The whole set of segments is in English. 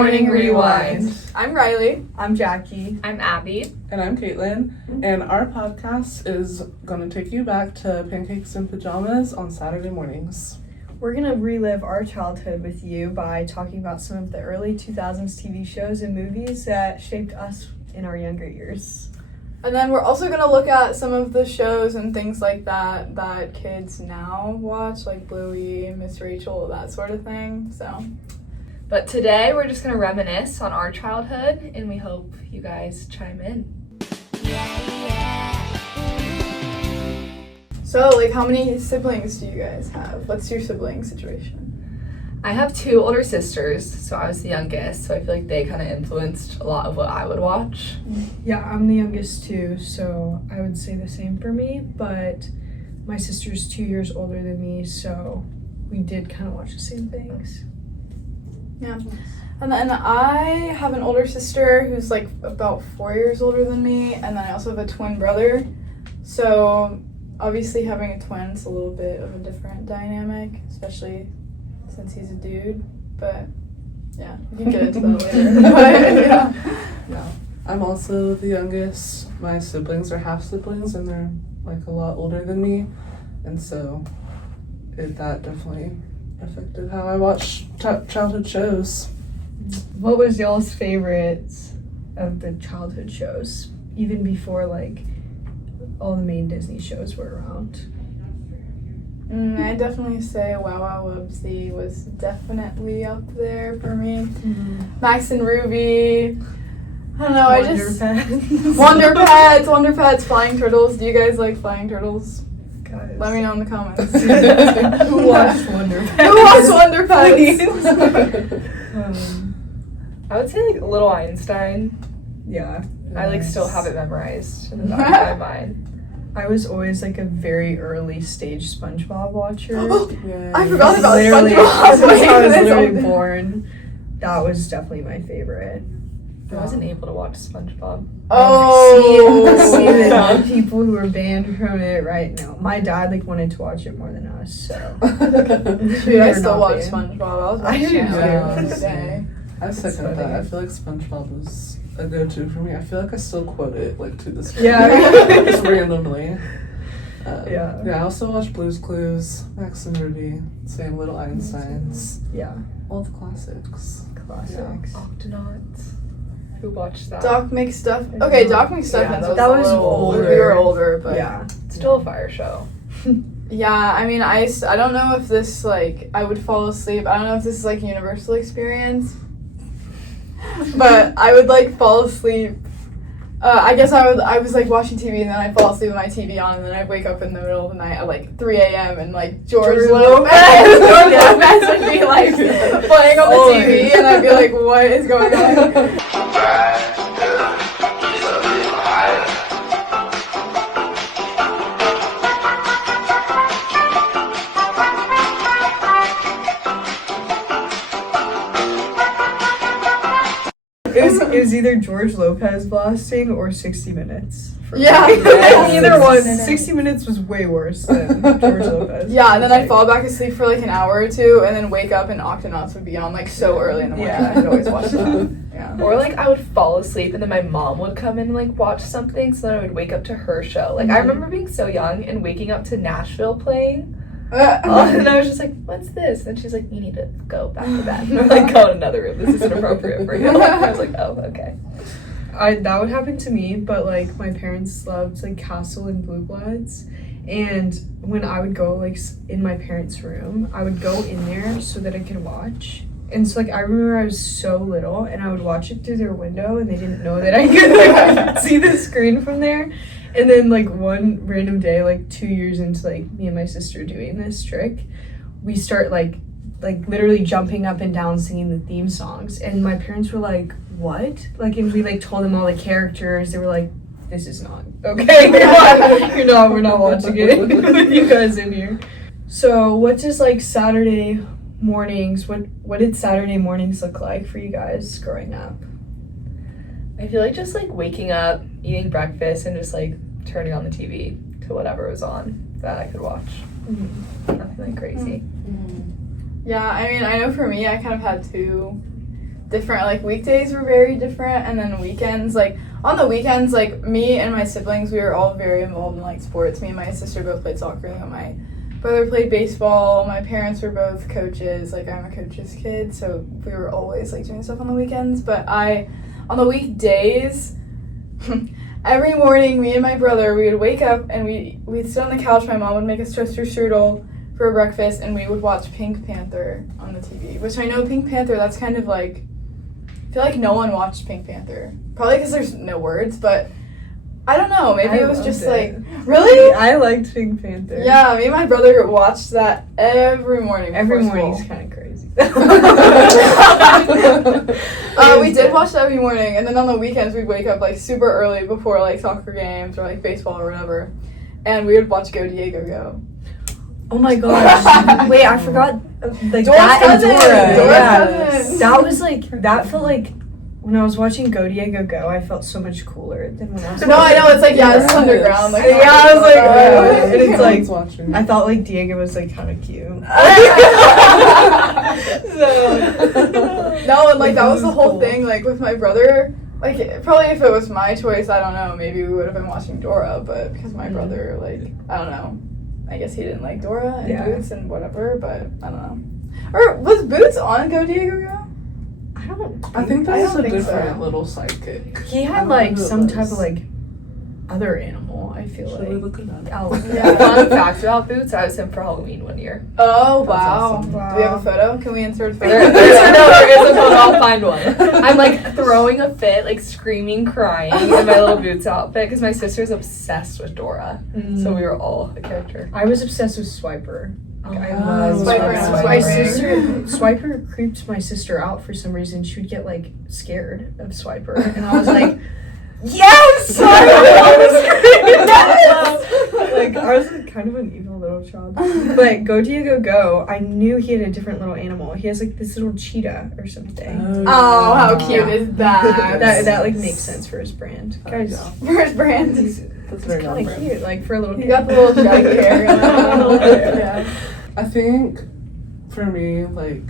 Morning Rewind. I'm Riley. I'm Jackie. I'm Abby. And I'm Caitlin. And our podcast is going to take you back to pancakes and pajamas on Saturday mornings. We're going to relive our childhood with you by talking about some of the early 2000s TV shows and movies that shaped us in our younger years. And then we're also going to look at some of the shows and things like that kids now watch, like Bluey, Miss Rachel, that sort of thing. But today we're just going to reminisce on our childhood, and we hope you guys chime in. So, how many siblings do you guys have? What's your sibling situation? I have two older sisters, so I was the youngest, so I feel like they kind of influenced a lot of what I would watch. Yeah, I'm the youngest too, so I would say the same for me, but my sister's 2 years older than me, so we did kind of watch the same things. Yeah. And then I have an older sister who's about 4 years older than me, and then I also have a twin brother. So obviously having a twin's a little bit of a different dynamic, especially since he's a dude. But yeah, we can get into that later. But, yeah. I'm also the youngest. My siblings are half siblings, and they're a lot older than me, and so that definitely affected how I watch childhood shows. What was y'all's favorites of the childhood shows, even before all the main Disney shows were around? I definitely say Wow Wow Wubsy was definitely up there for me. Mm-hmm. Max and Ruby. I don't know, Wonder Pets, Flying Turtles. Do you guys like Flying Turtles? Guys. Let me know in the comments. Who watched Wonder Pets? Who watched Wonder Pets? I would say Little Einstein. Yeah. I still have it memorized in the back of my mind. I was always a very early stage SpongeBob watcher. I forgot about literally, SpongeBob. Since I was literally born, that was definitely my favorite. I wasn't able to watch SpongeBob. Oh, see the people who were banned from it right now. My dad wanted to watch it more than us, so. Dude, I still watch SpongeBob. I do too. I second that. I feel like SpongeBob was a go-to for me. I feel like I still quote it to this day. Yeah. Just randomly. Yeah. I also watch Blue's Clues, Max and Ruby, same Little Einsteins. Yeah. All the classics. Yeah. Octonauts. Who watched that? Doc Makes Stuff. Okay, Doc Makes Stuff. Yeah, was that was older. older. We were older, but yeah. Still a fire show. Yeah, I mean, I don't know if this I would fall asleep. I don't know if this is a universal experience. But I would fall asleep. I guess I was watching TV and then I'd fall asleep with my TV on and then I'd wake up in the middle of the night at 3 a.m. and George Lopez would be playing on the TV and I'd be like, what is going on? It was either George Lopez blasting or 60 Minutes. Yeah. Either one. 60 Minutes was way worse than George Lopez. Yeah, and then I'd fall back asleep for an hour or two and then wake up and Octonauts would be on so early in the morning. Yeah. I'd always watch that. Yeah. Or I would fall asleep and then my mom would come in and watch something, so then I would wake up to her show. I remember being so young and waking up to Nashville playing. And I was just what's this? And she's you need to go back to bed. And go in another room. This is inappropriate for you. I was oh, okay. That would happen to me, but my parents loved Castle and Blue Bloods, and when I would go in my parents' room, I would go in there so that I could watch. And so I remember I was so little and I would watch it through their window and they didn't know that I could see the screen from there. And then one random day, 2 years into me and my sister doing this trick, we start literally jumping up and down singing the theme songs. And my parents were what? And we told them all the characters. They were this is not okay. We're not watching it with you guys in here. So what does Saturday mornings, what did Saturday mornings look like for you guys growing up? I feel just waking up, eating breakfast, and just turning on the TV to whatever was on that I could watch. Mm-hmm. Nothing crazy. Mm-hmm. Yeah, I mean, I know for me, I kind of had two different. Like, weekdays were very different, and then weekends, like, on the weekends, like, me and my siblings, we were all very involved in, like, sports. Me and my sister both played soccer, and my brother played baseball. My parents were both coaches. Like, I'm a coach's kid, so we were always, like, doing stuff on the weekends. But on the weekdays, every morning, me and my brother, we would wake up, and we'd sit on the couch. My mom would make us toaster strudel for breakfast, and we would watch Pink Panther on the TV, which I know Pink Panther, that's kind of like, I feel like no one watched Pink Panther. Probably because there's no words, but I don't know. Maybe it was just like, really? I liked Pink Panther. Yeah, me and my brother watched that every morning. Every before morning's school. kind of crazy. We did watch that every morning, and then on the weekends we'd wake up like super early before like soccer games or like baseball or whatever, and we would watch Go Diego Go. Oh my gosh. Wait, I forgot. Like Dora's that and cousin. Dora. Dora's Yeah. cousin. That was like, that felt like, when I was watching Go Diego Go, I felt so much cooler than when I was No, I know, it's like, yeah, it's Yes. underground. Like, Yeah, I was like, and it's I like, was watching. I thought like Diego was like kind of cute. No, and like that was the This is whole cool. thing. Like with my brother, like probably if it was my choice, I don't know. Maybe we would have been watching Dora, but because my brother, like I don't know, I guess he didn't like Dora and Yeah. Boots and whatever. But I don't know. Or was Boots on Go Diego Go? I think I that's don't a think so. different little sidekick. He I had don't like know who it some type was. of like other animal, I feel Should we like. look it up? Yeah. Fun fact about Boots, I was him for Halloween one year. Oh That's wow. awesome. Do we have a photo? Can we insert a photo? There is a photo, I'll find one. I'm like throwing a fit, like screaming, crying in my little Boots outfit because my sister's obsessed with Dora. So we were all a character. I was obsessed with Swiper. I Oh. love Swiper and Swiper. Swiper. My sister, Swiper creeped my sister out for some reason. She would get like scared of Swiper, and I was like, "Yes, Swiper on the screen!" Yes! Like I was like, kind of an evil little child. But Go Diego Go, I knew he had a different little animal. He has like this little cheetah or something. Oh, how cute Yeah. is that? That like makes sense for his brand, guys. Yeah. First brand. He's That's very kind of on-brand. cute, like for a little You kid. got the little shaggy hair going on. Yeah. I think for me, like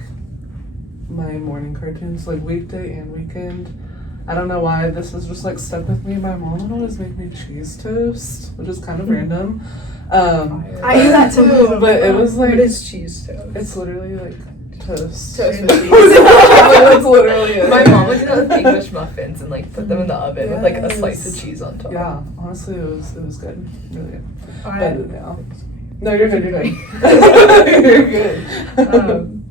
my morning cartoons, like weekday and weekend. I don't know why this is just like stuck with me. My mom would always make me cheese toast, which is kind of random. I do that too. But it was like What is cheese toast? it's literally like toast. Toast with cheese. That's literally it. My mom would do that with English muffins and like put them in the oven with like a slice of Yes. cheese on top. Yeah, honestly, it was good, really good. I- But yeah, no, you're good. You're good. You're good.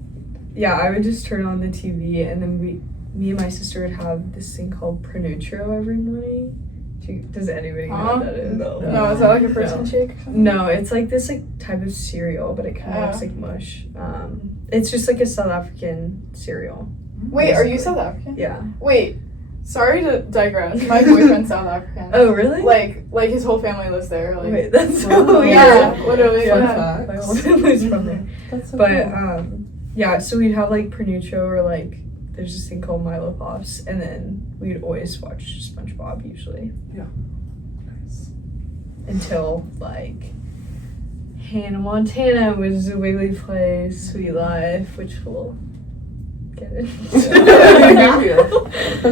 Yeah, I would just turn on the TV and then me and my sister would have this thing called Pronutro every morning. Does anybody know what that is? No. No, is that like a protein shake? No, it's like this like type of cereal, but it kind of Oh. looks like mush. It's just like a South African cereal. Wait, are you South African? Yeah. Wait, sorry to digress. My boyfriend's South African. Oh, really? Like his whole family lives there. Like, Wait, that's so Wow. weird. yeah, literally. Fun Yeah. My facts. whole family's from there. That's so But cool. yeah, so we'd have like Pronutro or like there's this thing called Milo Pops, and then we'd always watch SpongeBob usually Nice. until like Hannah Montana was a Wiggly Place, Sweet Life, which we'll get it.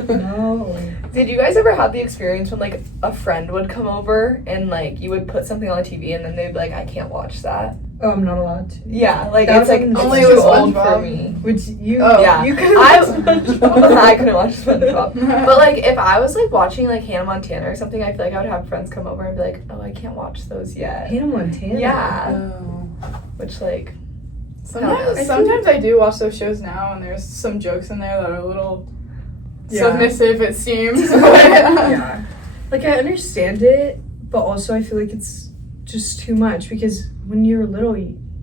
No. Did you guys ever have the experience when like a friend would come over and like you would put something on the TV and then they'd be like, I can't watch that? Oh, I'm not allowed to. Yeah, like That it's like happened to only me. it was old for SpongeBob. me. Which you? Oh, yeah. You could. I couldn't watch SpongeBob. But like if I was like watching like Hannah Montana or something, I feel like I would have friends come over and be like, oh, I can't watch those yet. Hannah Montana. Yeah. Oh. Which like Sometimes I do watch those shows now, and there's some jokes in there that are a little Yeah. submissive. It seems. Yeah. Like I understand it, but also I feel like it's just too much because when you're little,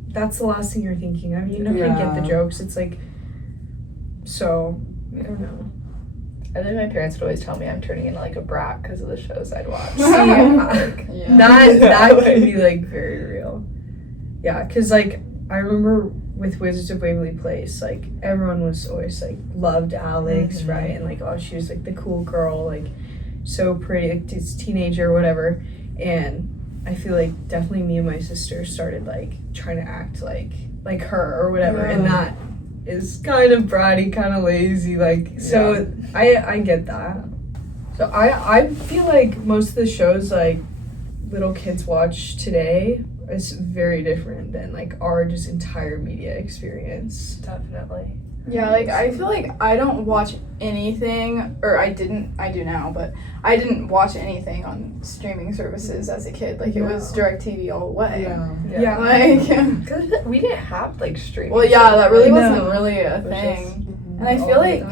that's the last thing you're thinking of. You don't get the Yeah. jokes. It's like, so I don't know. I think my parents would always tell me I'm turning into like a brat because of the shows I'd watch. See, Like, Yeah. that Like- can be like very real. Yeah, because like I remember with Wizards of Waverly Place, like everyone was always like loved Alex, Mhm. right? And like, oh, she was like the cool girl, like so pretty, like this teenager or whatever. And I feel like definitely me and my sister started like trying to act like her or whatever, and Yeah. is kind of bratty, kind of lazy, like, so I get that. So I feel like most of the shows like little kids watch today is very different than like our just entire media experience. Definitely. Yeah, like I feel like I don't watch anything, or I do now, but I didn't watch anything on streaming services as a kid. Like it was DirecTV all the way. Yeah. Like, Because we didn't have like streaming. well, yeah, that really No. wasn't really a was thing. And I feel like,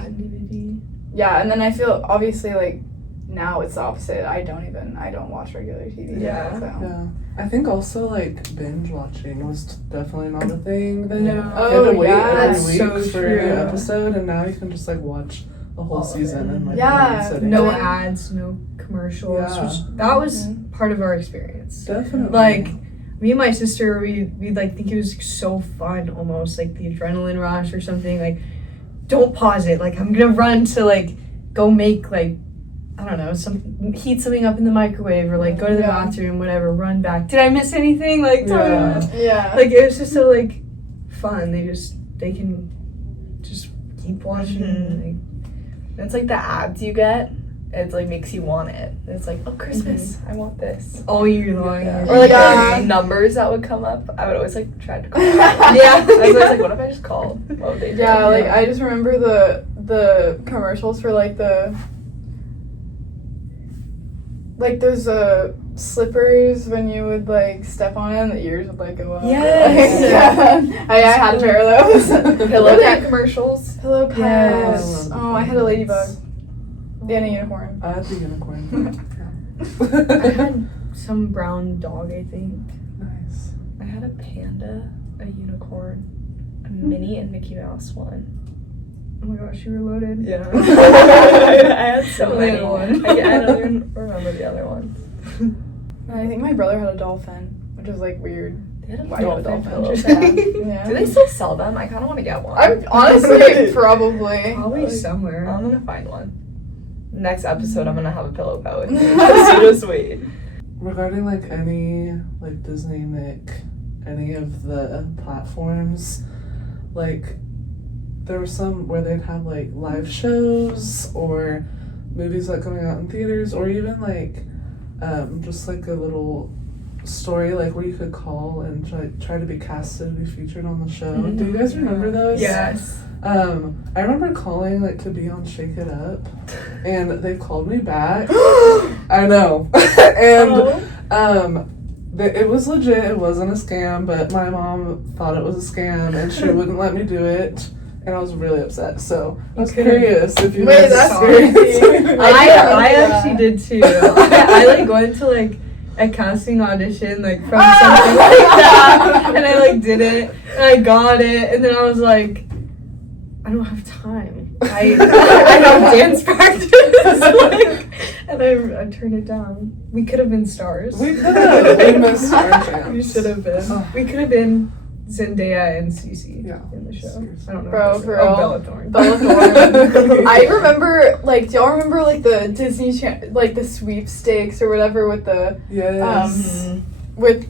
yeah, and then I feel obviously like now it's the opposite. I don't watch regular TV. Yeah. So. Yeah. I think also like binge watching was definitely not a thing then. No. You had Oh, to wait yeah. every That's week so for a new true. episode, and now you can just like watch the whole All of season it. in like Yeah. one sitting. No And then- ads, no commercials, Yeah. which that was part of our experience. Definitely. Like, me and my sister, we'd like think it was so fun, almost like the adrenaline rush or something. Like, don't pause it. Like, I'm gonna run to like go make like, I don't know, heat something up in the microwave or like go to the Yeah. bathroom, whatever. Run back. Did I miss anything? Like, Yeah. Yeah. like it was just so like fun. They can just keep watching. Mhm. Like, It's like the ads you get. It like makes you want it. It's like, oh, Christmas, I want this. all year long. Yeah. you're Or like Yeah. the numbers that would come up. I would always like try to call. Yeah. I was always like, what if I just called? What would they do? Yeah, like I just remember the commercials for like those slippers when you would like step on it and the ears would like go up. Yes. Like, yeah. I had a pair of those. Pillow cat commercials. Pillow pets. Yes. Oh, I had a ladybug. And a unicorn. I had the unicorn. I had some brown dog, I think. Nice. I had a panda, a unicorn, a Minnie and Mickey Mouse one. Oh my gosh, you were loaded. Yeah. I had so The many. other one. I don't even remember the other ones. And I think my brother had a dolphin, which was like weird. They had a Why do you have a dolphin dolphin? pillow pad. Yeah. Do they still sell them? I kind of want to get one. I'm honestly probably. Probably somewhere. I'm gonna find one. Next episode, I'm gonna have a pillow pet with me. So just wait. Regarding like any like Disney, Nick, any of the platforms, like there were some where they'd have like live shows or movies like coming out in theaters, or even like just like a little story like where you could call and try to be casted to be featured on the show. Do you guys remember those? Yes. I remember calling like to be on Shake It Up, and they called me back. I know, and it was legit. It wasn't a scam, but my mom thought it was a scam, and she wouldn't let me do it. And I was really upset. So I was curious if you Wait, guys that's experienced crazy. it. I actually did too. I like went to like a casting audition like from something like that, and I like did it, and I got it, and then I was like, I don't have time. I have dance practice, like, and I turned it down. We could have been stars. We could have. We missed our chance. We should have been. Oh. We could have been Zendaya and Cece Yeah, in the show. seriously. I don't know. Bro, her for name. real. Bella Thorne. Bella Thorne. I remember, like, do y'all remember, like, the Disney like, the sweepstakes or whatever with the, Yes. with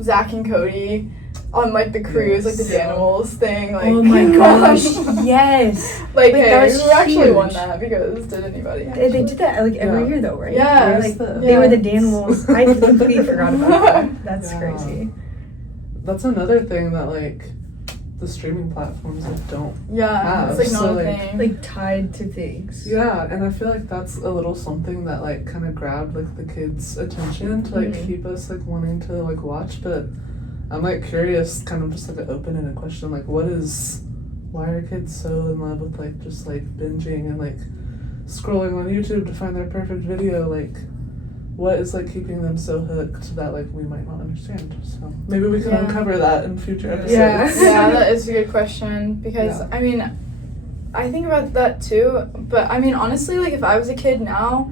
Zach and Cody on, like, the cruise, like, the Yes. Danimals thing, like. Oh my gosh, yes. Like, Like, hey, that was who actually won huge. that? Because did anybody? They did that like every Yeah. year though, right? Yeah. Like, Yes. they were the Danimals. I completely forgot about that. That's Yeah. crazy. That's another thing that like the streaming platforms like don't. Yeah, it's, like, not So, a like- thing. Like tied to things. Yeah, and I feel like that's a little something that like kind of grabbed like the kids' attention to like Mhm. keep us like wanting to like watch. But I'm like curious, kind of just like an open-ended question, like why are kids so in love with like just like binging and like scrolling on YouTube to find their perfect video? Like, what is like keeping them so hooked that like we might not understand? So maybe we can Yeah. uncover that in future episodes. Yeah. Yeah, that is a good question because Yeah. I mean, I think about that too. But I mean, honestly, like if I was a kid now,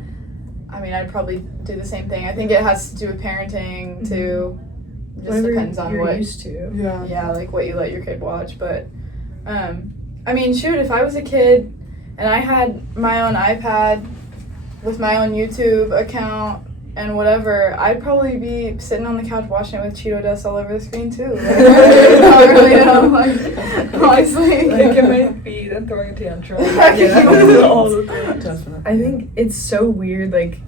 I mean, I'd probably do the same thing. I think it has to do with parenting too. Just Whatever depends on you're what, used to. Yeah. yeah, like what you let your kid watch. But, I mean, shoot, if I was a kid and I had my own iPad with my own YouTube account and whatever, I'd probably be sitting on the couch watching it with Cheeto dust all over the screen too. Like, I don't really know, like, honestly. Kicking my feet and throwing a tantrum. Yeah. All the things. Definitely. I think it's so weird, like,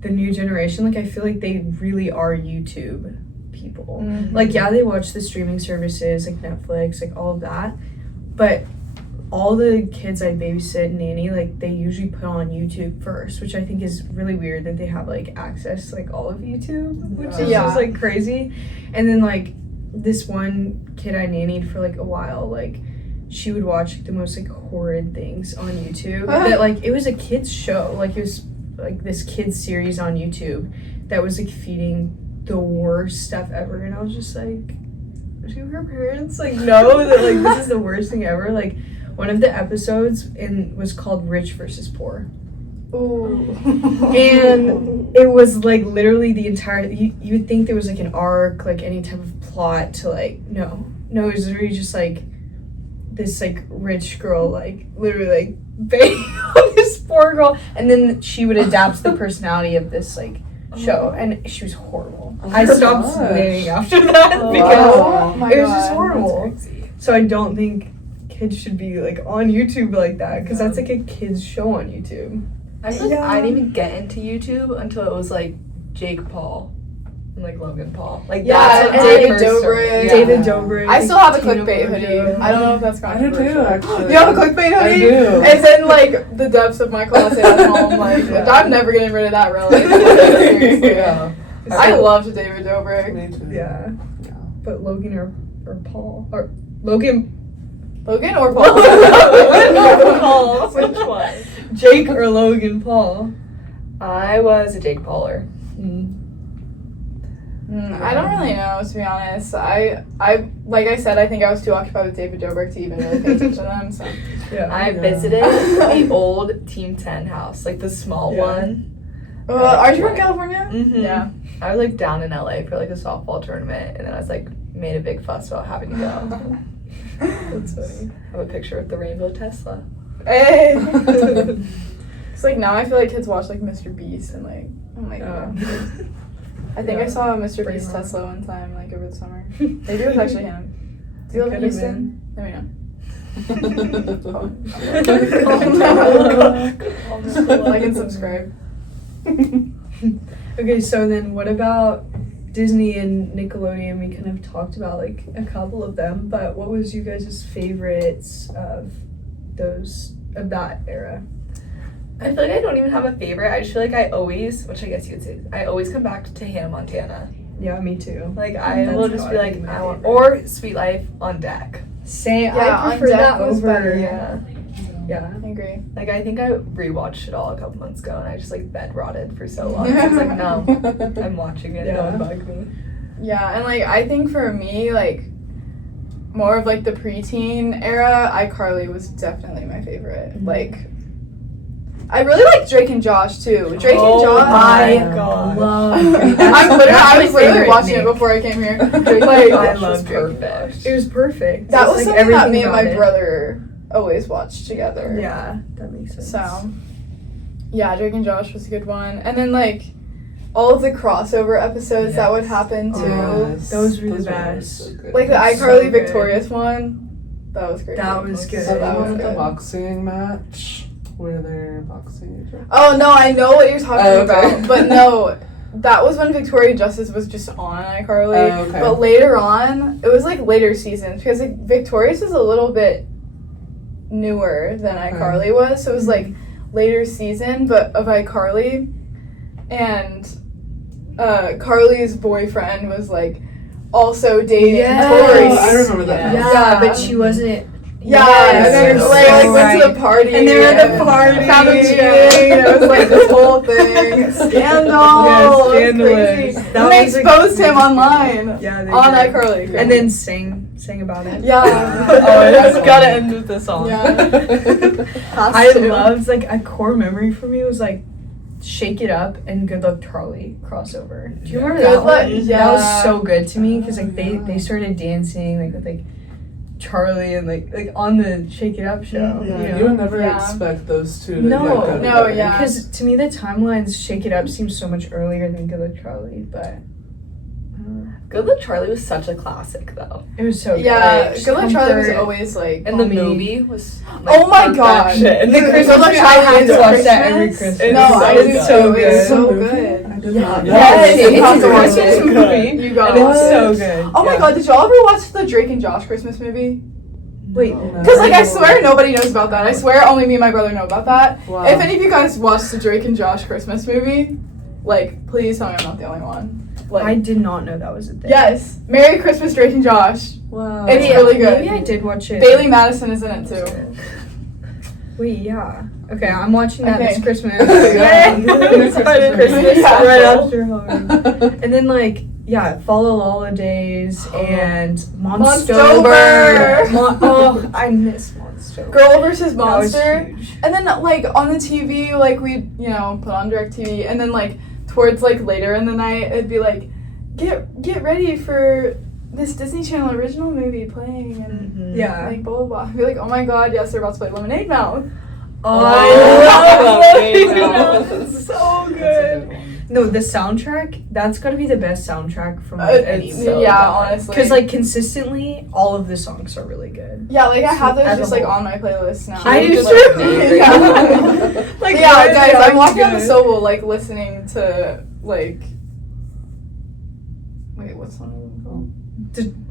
the new generation, like, I feel like they really are YouTube people. Mhm. Like, yeah, they watch the streaming services, like Netflix, like, all of that, but all the kids I babysit and nanny, like, they usually put on YouTube first, which I think is really weird that they have, like, access to, like, all of YouTube, which is Yeah. just, like, crazy. And then, like, this one kid I nannied for, like, a while, like, she would watch, like, the most, like, horrid things on YouTube. That, like, it was a kid's show. Like, it was, like, this kid's series on YouTube that was, like, feeding the worst stuff ever. And I was just, like, do her parents, like, know that, like, this is the worst thing ever? Like, one of the episodes was called Rich versus Poor. Ooh. And it was, like, literally the entire, you would think there was, like, an arc, like, any type of plot to, like, no, it was literally just, like, this, like, rich girl, like, literally, like, banging on this poor girl, and then she would adapt the personality of this, like, show, and she was horrible. Oh I my stopped gosh. nannying after that Oh, because Oh my it was just God. horrible. That's crazy. So I don't think kids should be, like, on YouTube like that, because that's, like, a kid's show on YouTube. I feel like I didn't even get into YouTube until it was like Jake Paul and like Logan Paul. Like Yeah, that's what and I David first started. Dobrik. Yeah. David Dobrik. I still have a Tina clickbait Mojo. hoodie. I don't know if that's I do controversial. too, actually. You have a clickbait I hoodie? do. It's in like the depths of my closet at home. Like I'm never getting rid of that relic. Seriously. Yeah. I loved David Dobrik. Me too. Yeah, Yeah. but Logan or Paul or Logan, Logan or Paul? Paul. Which one? Jake or Logan Paul. I was a Jake Pauler. I don't really know, to be honest. I like I said, I think I was too occupied with David Dobrik to even really pay attention to them. So Yeah. I Yeah. visited the old Team 10 house, like the small Yeah. one. are you from California? Mm-hmm. Yeah. I was like down in LA for like a softball tournament, and then I was like made a big fuss about having to go. That's funny. I have a picture with the rainbow Tesla. Hey. It's like now I feel like kids watch like Mr. Beast and like I'm like I think I saw a Mr. Pretty Beast hard. Tesla one time like over the summer. Maybe it was actually him. Do you live in Could've Houston? Let me know. Like and subscribe. Okay, so then what about Disney and Nickelodeon? We kind of talked about like a couple of them, but what was you guys' favorites of that era? I feel like I don't even have a favorite. I just feel like I always, which I guess you could say, I always come back to Hannah Montana. Yeah, me too. Like I That's will just be gotta like, be my I want, favorite. or Sweet Life on Deck. Same. Yeah, I On prefer Deck that was over. better. Yeah. Yeah. I agree. Like I think I rewatched it all a couple months ago, and I just like bed rotted for so long. So I was like, no, I'm watching it. Yeah. Don't bug me. Yeah, and like I think for me, like more of like the preteen era, iCarly was definitely my favorite. Like I really like Drake and Josh too. Drake and Josh. my God. I was literally watching it before I came here. Like I Josh love was perfect. It was perfect. that Just, was like, something that everything me and about my it. brother always watched together. Yeah, that makes sense. So, yeah, Drake and Josh was a good one. And then, like, all of the crossover episodes that would happen, too. Yes. Those were the Those best. so good. Like, the So iCarly good. Victorious one. That was great. That was good. So That that was was the good. boxing match where they're boxing each other. Oh, no, I know what you're talking Oh, okay. about. But no, that was when Victoria Justice was just on iCarly. Oh, okay. But later on, it was, like, later seasons. Because, like, Victorious is a little bit newer than Okay. iCarly was. So it was, like, later season, but of iCarly. And Carly's boyfriend was like also dating Yes. Tori. Oh, I remember that. Yeah, Yeah. but she wasn't. Yeah, Yes, and then you're like so went to right. the party. And they were at the and party. Found him cheating. And it was like this whole thing. Scandal. Yes, It was scandalous. crazy. That And they was a exposed him huge online. Yeah, they On did. iCarly. And then sang about it. Yeah. Oh, it's gotta end with the song. Yeah. I loved, like, a core memory for me was like Shake It Up and Good Luck Charlie crossover. Do you remember Good that Luck- one? yeah. That was so good to me because like they started dancing like with like Charlie and like on the Shake It Up show. Mhm. Yeah, You know? you would never Yeah. expect those two to No. like, go No, together. yeah. Because to me the timelines Shake It Up seems so much earlier than Good Luck Charlie, but Good Luck Charlie was such a classic, though. It was so good. Yeah, Like, Good Luck Charlie was Comfort. always like. And the Mommy. movie was. Oh my God. perfection. The Christmas Good Luck movie, Charlie I had is to a watch that every Christmas? Christmas. No, I so do good. too. It's Good. so Movie? good. I did not know. Yes, It's you have to a watch Christmas it. movie. You got And it's it. so good. Oh my Yeah. God, did y'all ever watch the Drake and Josh Christmas movie? Wait, No. Because like I swear nobody knows about that. I swear only me and my brother know about that. Wow. If any of you guys watched the Drake and Josh Christmas movie, like please tell me I'm not the only one. Like I did not know that was a thing. yes, Merry Christmas Drake and Josh. Wow. It's Maybe- really good. Maybe I did watch it. Bailey Madison is in it too. Wait, yeah. Okay, I'm watching that Okay. this Christmas. Yeah. Christmas Yeah. right after Halloween. And then like, yeah, Follow Holidays and Monstober. Oh, I miss Monstober. Girl versus That was Monster. huge. And then like on the TV, like we'd, you know, put on DirecTV, and then like towards like later in the night, it'd be like, get ready for this Disney Channel original movie playing, and Mhm. Yeah. like blah blah blah. I'd be like, oh my God, yes, they're about to play Lemonade Mouth. I Lemonade love Mouth. it. So good. No, the soundtrack, that's gotta be the best soundtrack from like, any it's movie. so yeah, good. honestly. Because like consistently, all of the songs are really good. yeah, like I have those As a just like whole. on my playlist now. I do Just, too. like, yeah. Like, yeah, why is guys, that I'm walking on the good? Sobel, like listening to like. Wait, what song is it called?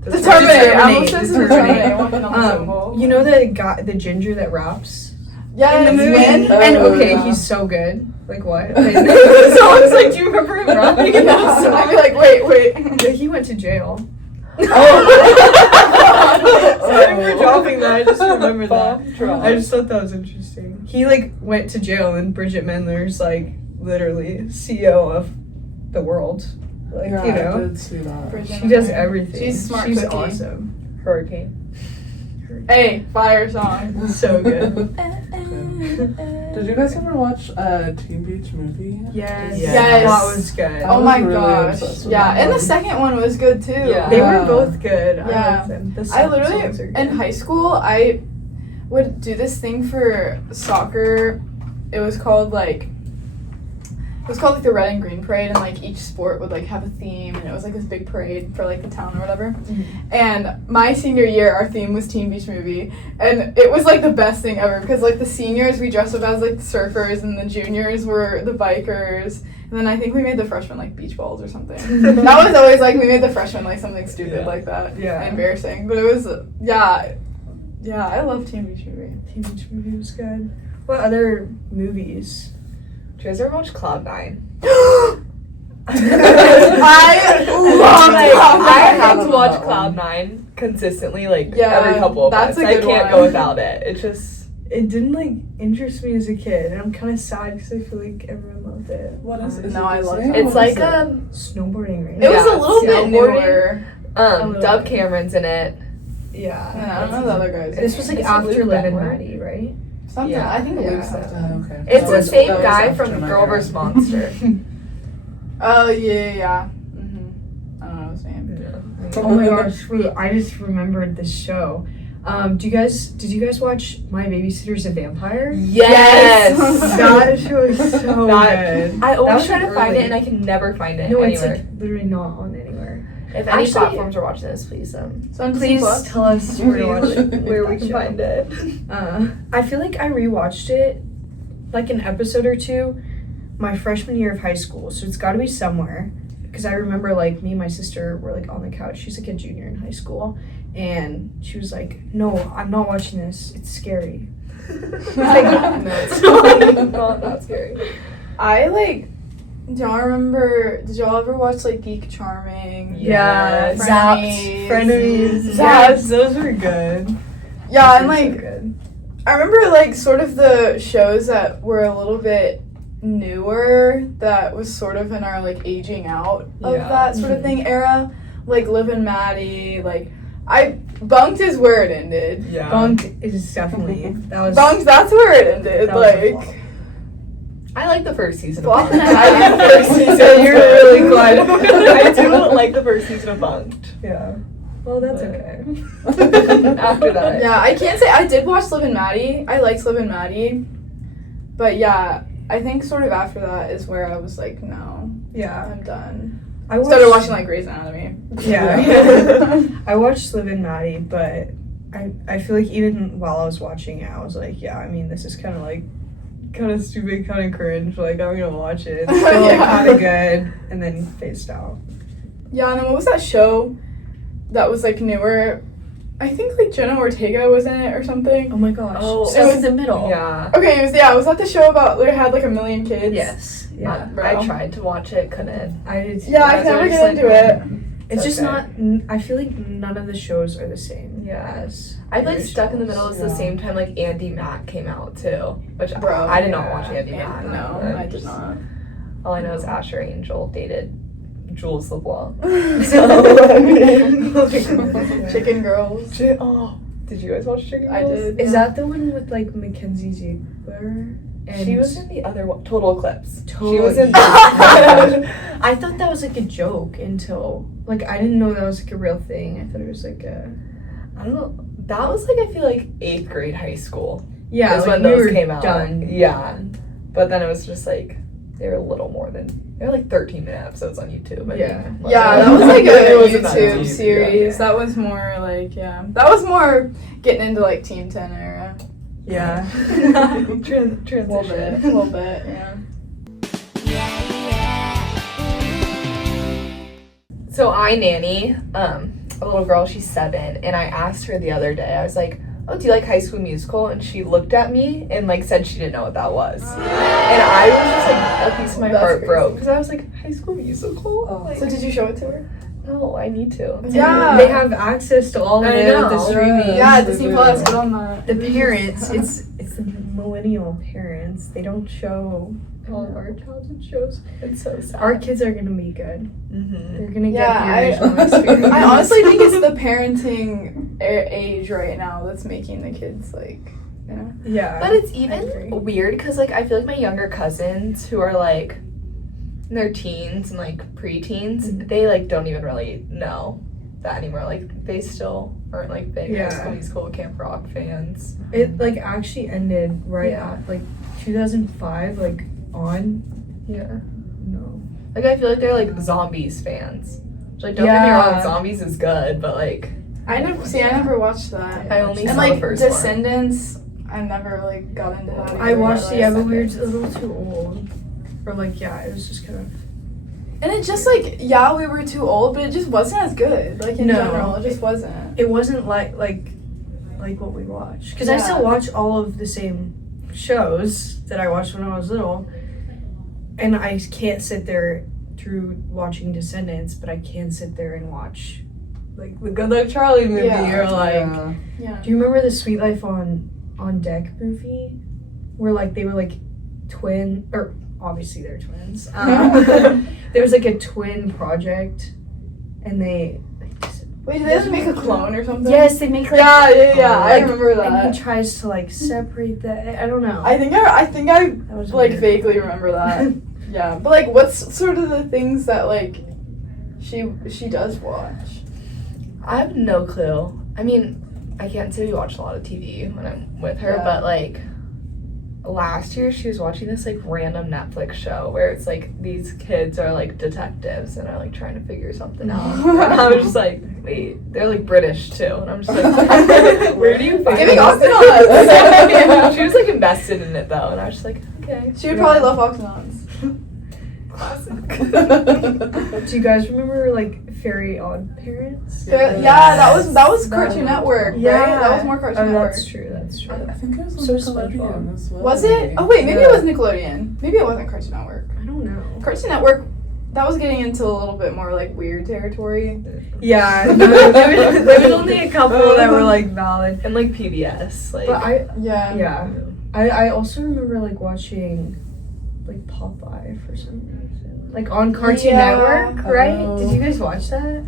The Terminator. I'm Terminator. listening to The the Terminator. Walking on the Sobel. You know the guy, the ginger that raps Yeah, in the movie, Win? and Oh, okay, yeah. he's so good. Like what? So I was like, do you remember him rapping in that I'd song? be like, wait. Yeah, he went to jail. Oh. Sorry for dropping that. I just remembered that. Bomb drop. I just thought that was interesting. He like went to jail, and Bridget Mendler's like literally CEO of the world. Like Yeah, you I know, did see that. she does everything. She's a smart She's cookie. awesome. Hurricane. Hey, fire song. So good. Did you guys ever watch Teen Beach Movie? Yes. Yes. That was good. Oh was my really gosh. obsessed with Yeah, that and the one. second one was good too. Yeah. They were both good. I Yeah. liked them. The I songs literally, are good. in high school, I would do this thing for soccer. It was called like the Red and Green Parade, and like each sport would like have a theme, and it was like this big parade for like the town or whatever. And my senior year, our theme was Teen Beach Movie, and it was like the best thing ever because like the seniors we dressed up as like surfers, and the juniors were the bikers, and then I think we made the freshmen like beach balls or something. That was always like we made the freshmen like something stupid Yeah. like that. Yeah. Embarrassing, but it was yeah. I love Teen Beach Movie. Teen Beach Movie was good. What other movies? Do you guys ever watch Cloud9? I love Like, Cloud9. I have to Cloud9. watch Cloud9 consistently, like Yeah, every couple of that's months. a good I can't one. go without it. It's just It didn't like interest me as a kid, and I'm kind of sad because I feel like everyone loved it. What is it? No, I love Disney? it. it's What like is it? Snowboarding, right? It was Yeah, a little bit snowboarding. newer. little Dove bit. Cameron's in it. Yeah, I don't know the other guys. This was like It's after Luke Liv and Benward. Maddie, right? Something. Yeah. I think Yeah. Luke's that. Okay. It's That the was- same that was guy after from my Girl era. vs. Monster. Oh yeah. I don't know his name. Oh my gosh, wait, I just remembered this show. Did you guys watch My Babysitter's a Vampire? Yes. That show is so That- good. I That always was, try to like, find it early. and I can never find it No, it's anywhere. like literally not on anywhere. If any Actually- platforms are watching this, please So on Disney Please Plus? tell us where to watch it, where we that can show. find it. I feel like I rewatched it like an episode or two my freshman year of high school, so it's got to be somewhere. Because I remember like me and my sister were like on the couch. She's like a junior in high school, and she was like, "No, I'm not watching this. It's scary." Like, no, it's not that scary. I like. Do y'all remember? Did y'all ever watch like Geek Charming? Yeah, Frenemies. Frenemies. Zapped. Yes, those were good. Yeah, and Those were like so good. I remember like sort of the shows that were a little bit newer that was sort of in our like aging out of Yeah. that sort of thing era, like Liv and Maddie. Like I Bunked is where it ended. Yeah. Bunk is definitely that was. Bunked, that's where it ended. that was a Like flop. I like the first season. Flop? Of Bunked. I like the first season. You're really quiet. I do like the first season of Bunked. Yeah. Well, that's But- okay. After that. Yeah, I can't say I did watch Liv and Maddie. I liked Liv and Maddie. But yeah, I think sort of after that is where I was like, no, Yeah. I'm done. I started watching like Grey's Anatomy. Yeah. I watched Liv and Maddie, but I feel like even while I was watching it, I was like, yeah, I mean, this is kind of like, kind of stupid, kind of cringe. Like, I'm gonna watch it. It's still like kind of good, and then phased out. Yeah, and then what was that show that was like newer? I think like Jenna Ortega was in it or something. Oh my gosh. Oh, Stuck in the Middle. Yeah. Okay, was that the show about they had like a million kids? Yes. Yeah. Bro. I tried to watch it, couldn't. I did. Yeah, I can never get into it. It's just okay. not. I feel like none of the shows are the same. Yeah. As I feel like other Stuck in the shows. Middle is the same time like Andy Mack came out too, which Bro, I did not yeah. watch Andy Mack. No, I did not. All I know is Asher Angel dated Jules LeBlanc. Chicken Girls. Oh, did you guys watch Chicken I Girls? did. Is that the one with like Mackenzie Ziegler? And She was in the other one, Total Eclipse. She Total- was in. I thought that was like a joke until like I didn't know that was like a real thing. I thought it was like a I don't know. That was like I feel like 8th grade high school. yeah. Is Like when we those were came out. done. Yeah. But then it was just like they were a little more than they were like 13-minute episodes on YouTube. I Yeah. mean. Yeah, that was like It a wasn't that YouTube deep, series. yeah. That was more like that was more getting into like Team 10 era. Yeah. Transition. A little bit, yeah. So I nanny a little girl, she's 7, and I asked her the other day, I was like, oh, do you like High School Musical? And she looked at me and like said she didn't know what that was. And I was just like, a piece of my That's heart crazy. broke because I was like, High School Musical? Oh. Like, So did you show it to her? no, I need to. Yeah. They have access to all of I it with the know. streaming. Yeah, Disney Plus, get on that. The parents, it's the millennial parents. They don't show all of our childhood shows. It's so sad. Our kids are gonna be good. Mm-hmm. They're gonna Yeah, get the original experience. I honestly think it's the parenting age right now that's making the kids like, you know. Yeah. But it's agree. even weird because like I feel like my younger cousins who are like in their teens and like preteens, they like don't even really know that anymore. Like they still aren't like big High School Musical, Camp Rock fans. It like actually ended right Yeah. at like 2005, like on. Yeah. No. Like I feel like they're like Zombies fans. Which, like don't get me Yeah. wrong, Zombies is good, but like I never watched that. I only And saw like the first one. Descendants, I never like got into that. I either, watched but, it, like, but we were just a little too old. Or like it was just kind of. And it just like we were too old, but it just wasn't as good. Like in No. general, it just wasn't. It wasn't like what we watched. Because I Yeah. still watch all of the same shows that I watched when I was little. And I can't sit there through watching Descendants, but I can sit there and watch like the Good Luck Charlie movie Yeah. or like. Yeah. Yeah. Do you remember the Sweet Life on Deck movie? Where like they were like twin, or obviously they're twins. There was like a twin project, and they. Wait, did they have to make a clone or something? Yes, they make like. Yeah. I Like, remember that. And he tries to like separate that. I don't know. I think I That was like weird. vaguely remember that. Yeah, but like, what's sort of the things that like she does watch? I have no clue. I mean, I can't say we watch a lot of TV when I'm with her, Yeah. but like last year she was watching this like random Netflix show where it's like these kids are like detectives and are like trying to figure something out. And I was just like, wait, they're like British too. And I'm just like, where do you find Giving this? Octonauts. She was like invested in it though, and I was just like, okay. She would probably love Octonauts. Classic. Do you guys remember like Fairy Odd Parents? Yeah, that was Cartoon Network, right? That was more Cartoon Oh, Network. that's true. That's true. I think it was on So Nickelodeon SpongeBob. as well. Was it? Oh wait, maybe it was Nickelodeon. Maybe it wasn't Cartoon Network. I don't know. Cartoon Network, that was getting into a little bit more like weird territory. Yeah, there was only a couple that were like valid. And like PBS, like But Yeah. I also remember like watching like Popeye for some reason, like on Cartoon Yeah. Network, right? Oh. Did you guys watch that?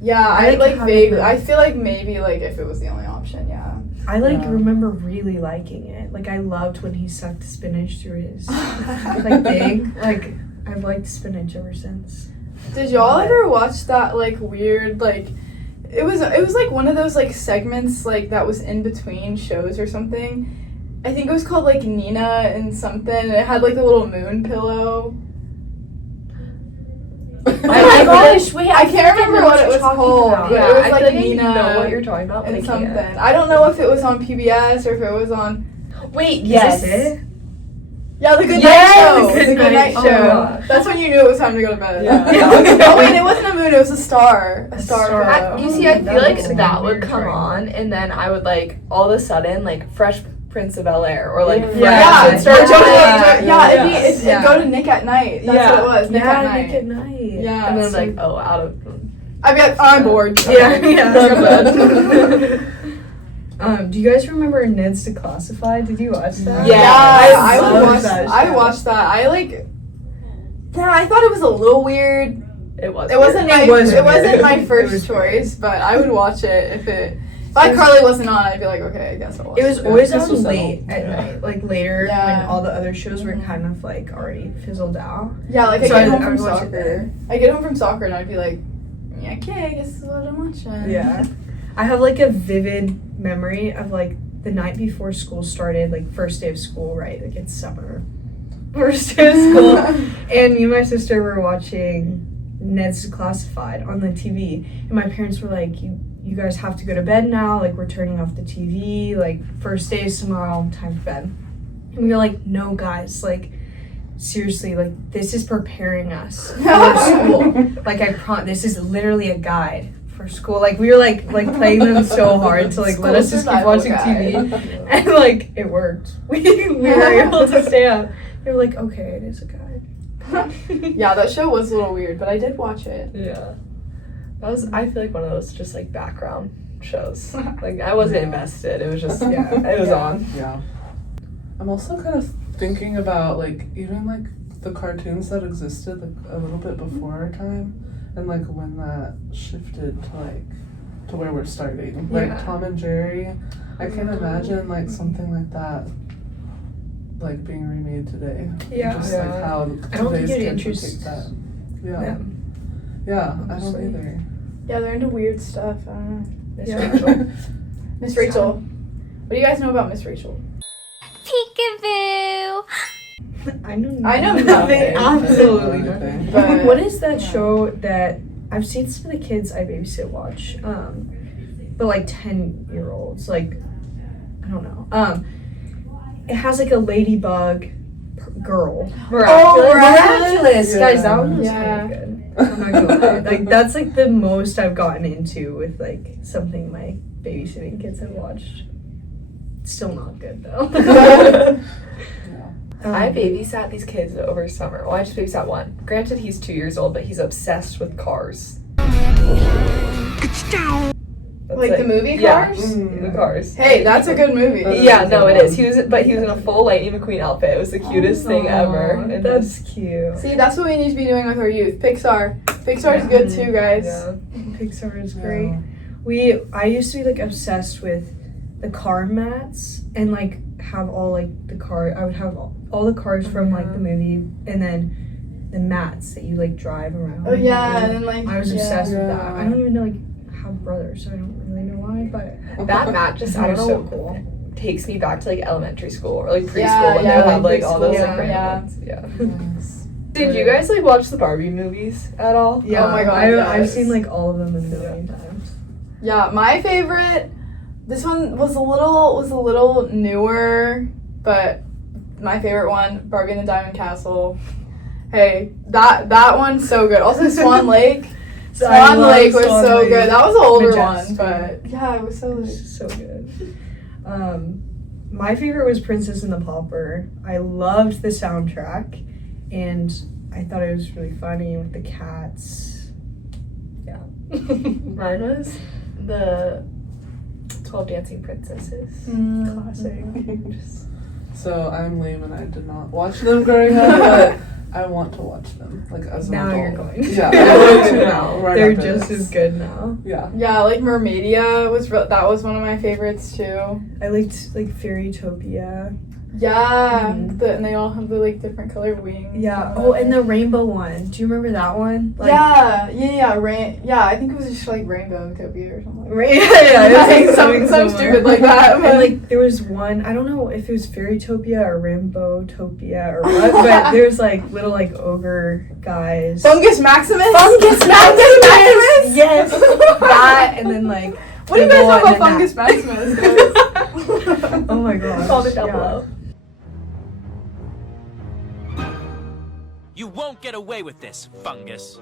Yeah, I, I like, like haven't vaguely. heard- I feel like maybe like if it was the only option, yeah. I like Yeah. remember really liking it. Like I loved when he sucked spinach through his like thing. Like I've liked spinach ever since. Did y'all ever watch that like weird like it was like one of those like segments like that was in between shows or something. I think it was called like Nina and something and it had like the little moon pillow. I my gosh, wait, I can't remember what it was called. about. But Yeah, it was I like feel like Nina I know what you're talking about. and but I something. can't. I don't know if it was on PBS or if it was on. Wait, Is yes. this it? Yeah, the Good Yes! Night Show. Good The Good Night Night Show. Show. That's when you knew it was time to go to bed. Yeah. Oh wait, it wasn't a moon. It was a star. A star. star. photo. You see, I That feel like looks like that a would weird come triangle. on, and then I would like all of a sudden like Fresh Prince of Bel Air or like Yeah. Friends Yeah, and start yeah, talking. it'd go to Nick at Night. That's what it was. Nick at Night. Nick at Night. Yeah. And then like out of I'd be like, I'm bored. Yeah, yeah. Go Do you guys remember Ned's Declassified? Did you watch that? Yeah. I would loved watch that I show. watched that. Yeah, I thought it was a little weird. It was. It wasn't my It was it wasn't weird. my It first was choice, but I would watch it if iCarly wasn't on. I'd be like, okay, I guess I'll watch It was it. always this on was late settled. at Yeah. night, like later Yeah. when all the other shows were kind of like already fizzled out. Yeah, like So I get I home from would watch it soccer. I get home from soccer and I'd be like, yeah, okay, I guess this is what I'm watching. Yeah. I have like a vivid memory of like the night before school started, like first day of school, right? Like it's summer. First day of school. And me and my sister were watching Ned's Declassified on the TV. And my parents were like, you guys have to go to bed now. Like we're turning off the TV. Like first day is tomorrow, time for bed. And we were like, no guys, like seriously, like this is preparing us for school. Like this is literally a guide for school. Like we were like playing them so hard to like let us just keep School watching survival TV, and like it worked. We were able to stay up. They were like, okay, it is a guide. Yeah, that show was a little weird, but I did watch it. Yeah. That was. I feel like one of those just like background shows. Like I wasn't invested. It was just it was on. Yeah. I'm also kind of thinking about like even like the cartoons that existed like a little bit before our time, and like when that shifted to like to where we're starting. Like Yeah. Tom and Jerry. I can't imagine like something like that like being remade today. Yeah. Just Yeah. like how I don't think today's it'd kids would interest take that. Yeah. them. Yeah, I Honestly. don't either. Yeah, they're into weird stuff. I don't know. Miss Yeah. Rachel. Miss Rachel. What do you guys know about Miss Rachel? Peekaboo. I know I know nothing. nothing. Absolutely Nothing. nothing. But What is that show that I've seen some of the kids I babysit watch? But like 10-year-olds, like I don't know. It has like a ladybug girl. Miraculous. Yeah. Guys, that one was Yeah. kind of good. I'm not gonna lie. Like that's like the most I've gotten into with like something my babysitting kids have watched. Still not good though. I babysat these kids over summer. Well, I just babysat one. Granted, he's 2 years old, but he's obsessed with cars. That's like the movie Yeah, Cars? the cars. Hey, that's a good movie. Yeah, no, it is. He was in a full Lightning McQueen outfit. It was the cutest thing ever. Aw, And that's cute. See, that's what we need to be doing with our youth. Pixar. Pixar's good too, guys. yeah. Pixar is great. I used to be like obsessed with the car mats and like have all like the car. I would have all the cars from like the movie and then the mats that you like drive around. Oh yeah, and then like I was obsessed with that. Yeah. I don't even know like have brothers, so I don't really know why, but That mat just, I they're don't so know, cool. takes me back to like elementary school or like preschool Yeah, when yeah, they would have like like all those preschool, like random yeah. ones. Yeah. Yes. Did you guys like watch the Barbie movies at all? Yeah, Oh my God, I've yes. seen like all of them a million times. Yeah, my favorite. This one was a little newer, but my favorite one, Barbie and the Diamond Castle. Hey, that one's so good. Also, Swan Lake. I Swan love Lake was Swan so Lake. good. That was an older Majestic. one, but yeah, it was so good. So good. My favorite was Princess and the Pauper. I loved the soundtrack, and I thought it was really funny with the cats. Yeah. Mine was the 12 Dancing Princesses. Classic. Just, So I'm lame and I did not watch them growing up, but I want to watch them like as an Now adult. you're going to. Yeah, I'm going to now. Right They're after just this. as good now. Yeah. Yeah, like Mermaidia that was one of my favorites too. I liked like Fairytopia. Yeah, Mhm. and they all have the like different colored wings. Yeah. Oh, and the rainbow one. Do you remember that one? Yeah, I think it was just like Rainbow Utopia or something. Yeah, it was like Some somewhere. stupid like that. And But like there was one, I don't know if it was Fairytopia or Rainbowtopia or what, but there's like little like ogre guys. Fungus Maximus. Yes. That and then like. What do you guys know about and Fungus then Maximus? that. Oh my gosh. Comment down yeah. below. You won't get away with this, Fungus.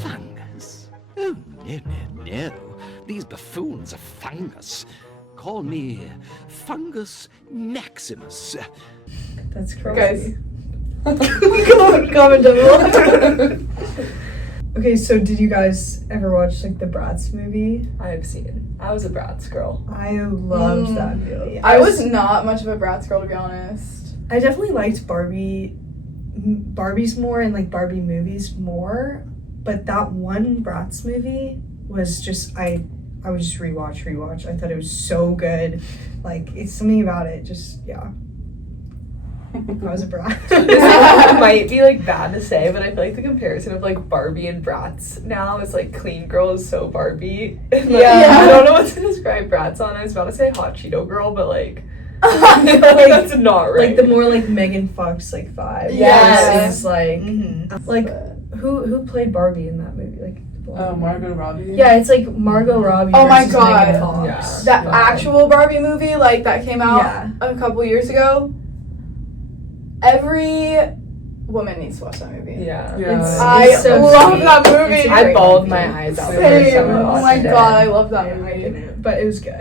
Fungus? Oh, no, no, no. These buffoons are fungus. Call me Fungus Maximus. That's Guys. crazy. Comment down below. Okay, so did you guys ever watch like the Bratz movie? I have seen. I was a Bratz girl. I loved that movie. I was not much of a Bratz girl, to be honest. I definitely liked Barbies more and like Barbie movies more, but that one Bratz movie was just I would just rewatch. I thought it was so good. Like it's something about it. Just yeah. I was a brat. This might be like bad to say, but I feel like the comparison of like Barbie and Bratz now is like Clean Girl is so Barbie. And, like, Yeah. I don't know what to describe Bratz on. I was about to say Hot Cheeto Girl, but like that's not right. Like the more like Megan Fox like vibe. Yes. Versus like Mhm. like who played Barbie in that movie? Like the blonde Margot Robbie. Yeah, it's like Margot Robbie. Oh my versus God. Megan Fox. That actual Barbie movie, like that came out Yeah. a couple years ago. Every woman needs to watch that movie. Yeah. It's- I it's so love sweet. that movie. It's a I great bawled movie. my eyes out the first Same. time I Oh watched my it. god, I love that Yeah, I movie. didn't, but it was good.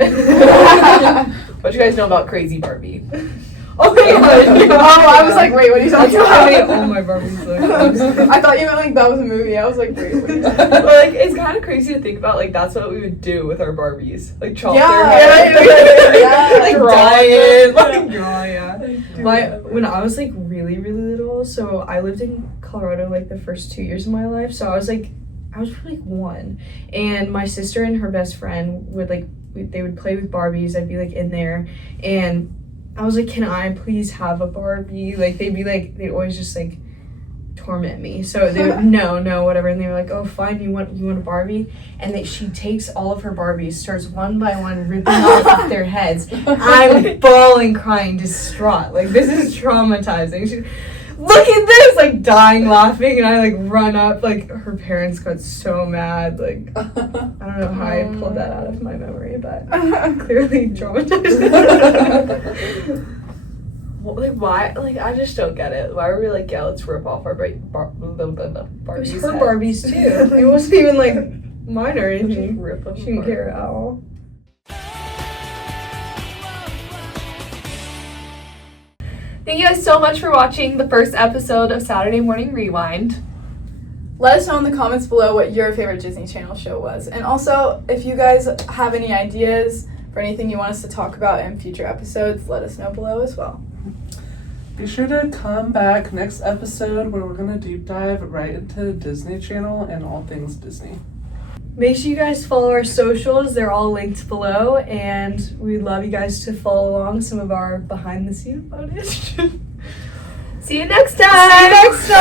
What do you guys know about Crazy Barbie? Oh my god. Oh, I was like, wait, what are you talking I hate about? all my Barbies. Like, I thought you meant like that was a movie. I was like, wait, what are you talking But like it's kind of crazy to think about. Like that's what we would do with our Barbies. Like chop Yeah. their hair, Yeah. like draw drawing, like draw, yeah. When I was like really little, so I lived in Colorado like the first 2 years of my life. So I was probably like 1, and my sister and her best friend would they would play with Barbies. I'd be like in there, and I was like, can I please have a Barbie? Like they'd always just like torment me. So they would no, whatever. And they were like, oh fine, you want a Barbie? And she takes all of her Barbies, starts one by one ripping off their heads. I'm bawling, crying, distraught. Like this is traumatizing. She, look at this, like dying laughing, and I like run up. Like her parents got so mad. Like I don't know how I pulled that out of my memory, but clearly traumatized. Well, like why? Like I just don't get it. Why were we like, yeah, let's rip off our Barbies? It was her Barbies too. It wasn't even like mine or anything. Rip them She didn't apart. care at all. Thank you guys so much for watching the first episode of Saturday Morning Rewind. Let us know in the comments below what your favorite Disney Channel show was. And also, if you guys have any ideas for anything you want us to talk about in future episodes, let us know below as well. Be sure to come back next episode where we're going to deep dive right into Disney Channel and all things Disney. Make sure you guys follow our socials. They're all linked below, and we'd love you guys to follow along some of our behind the scenes footage. See you next time. See you next time.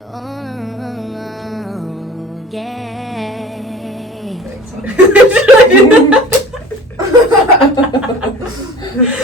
Oh, yeah. Bye.